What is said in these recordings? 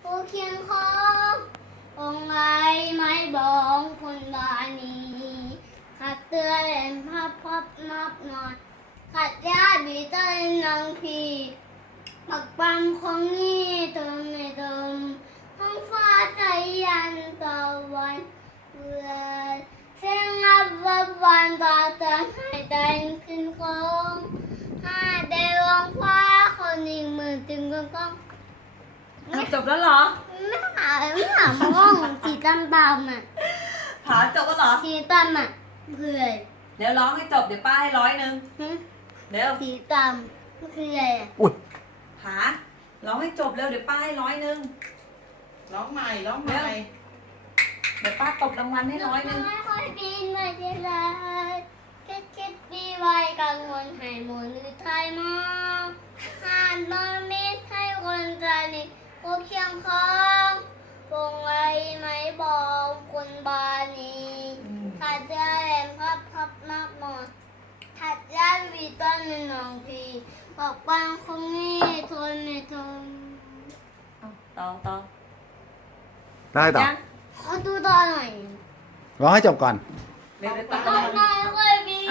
ผู้เคียงขององค์ไอไม่บอกคนบานีขัดเตือนพับนับนอนขัดยาบีเต้นนางพีปักปั๊มของนี่เติมไม่เติมห้องฟ้าใจยันตะวันเบื่อเสียงอับวับวันตาเตือนให้เต้นขึ้นคงห้าเดวงฟ้าคนหนึ่งมือตึงก้องก้องจบแล้วเหรอไม่หามองสีดำอ่ะผาจบแล้วเหรอสีดำอ่ะเพื่อเดี๋ยวร้องให้จบเดี๋ยวป้าให้100เดี๋ยวสีดำเพื่อผาร้องให้จบเร็วเดี๋ยวป้าให้100 ร้องใหม่เดี๋ยวป้าตบรางวัลให้100 ไม่ค่อยบินไม่ได้เลยคิดดีไว้กังวลให้หมดหรือไทยมองหานนอนมิดให้คนใจนี่โคเคียงคองวงไว้ไม่บอกคนบานีขาดใจแหลมพับนับนอนถัดยาวีต้นในหนองพีบอกบางคงนี่ทนไม่ทนต่อได้ต่อขอดูต่อหน่อยร้องให้จบก่อนเดี๋ยวตัดก็ได้ค่อยมี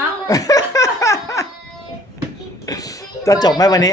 จะจบไหมวันนี้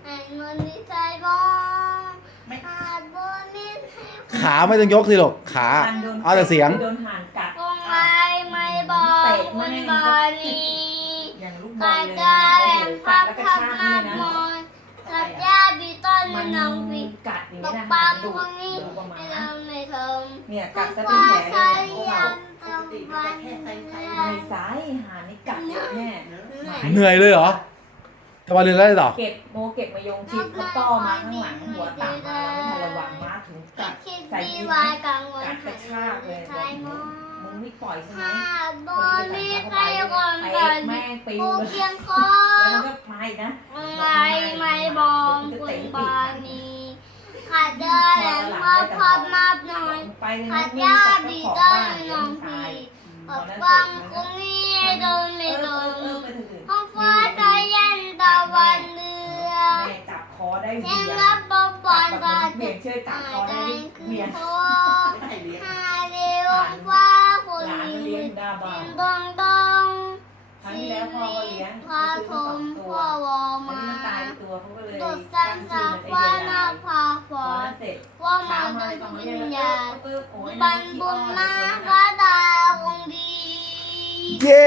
ขาไม่ต้องยกสิลูกขาเอาแต่เสียงโดนห่านกัดคงไม่บอกคนบานีกาจาแหลมพับนับมอนสัตยาบีต้นมันน้องบีกัดอย่างตนี้กนะปั๊มคงนี้ไม่ทำไม่ทำเนี่ยกัดจะเป็นแผลเลยพวกเรา ไม่สายหานี่กัดแน่เหนื่อยเลยเหรอจะมาเรียนอะไรต่อเก็บมายงชิดเขาต้อมาข้างหลังหัวต่ำมาเราไม่ทันระวังมาถึงกัดใส่ยิ้มกัดกระชากเลยมึงไม่ปล่อยใช่ไหมบอลมีใครก่อนกันแม่งปิวผู้เลยเคียงคอแล้วมันก็ไปนะไม่บอกคนบานีขาดเดินแหลมพับนับหน่อยขาดยาบีต้นน้องพีอดฟังคงนี้โดนไม่โดนห้องฟ้าใจเย็นตะวันเดือแม่จับคอได้เสียงรับบบบอลตาเบี่ยงเชื่อจับคอได้เบี่ยงหาเดียวฟ้าคนนี้ดินดองดองชีวิตพาทมพ่อวอมาตดสันสาฟ้าหน้าพาฟอดว่ามาโดยวิญญาณบันบุญมาฟ้าดาคงดีเย้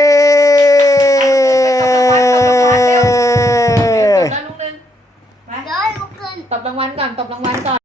จบแล้วลุงนึงเดี๋ยวให้ลุกขึ้นตบรางวัลก่อน